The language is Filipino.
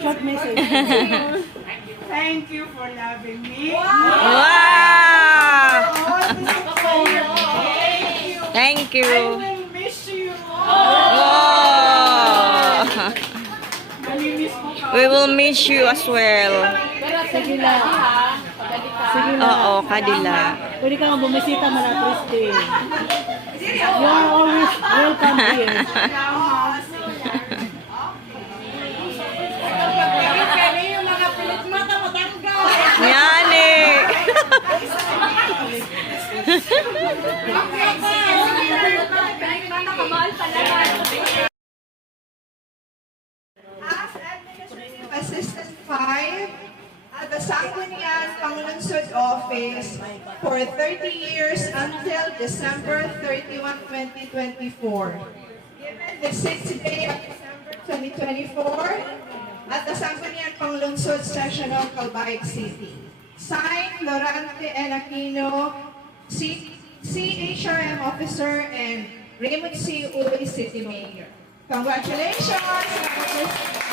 Short message. Thank you for loving me. Wow! Thank I you. will miss you. Oh. Namimiss mo ka. We will miss you as well. Sige lang. Sige lang. Oo, kadila. Pwede ka nga bumisita mga Tuesday. You're always welcome here. Kaya yung mga pilit mata matanggal. Yan eh. As Administrative Assistant 5 at the Sangguniang Panglungsod Office for 30 years until December 31, 2024. Given the 6th day of December 2024 at the Sangguniang Panglungsod Section of Calbayog City. Signed, Lorante N. Aquino, CHRM Officer, and Raymond C. Uy, City Mayor. Congratulations!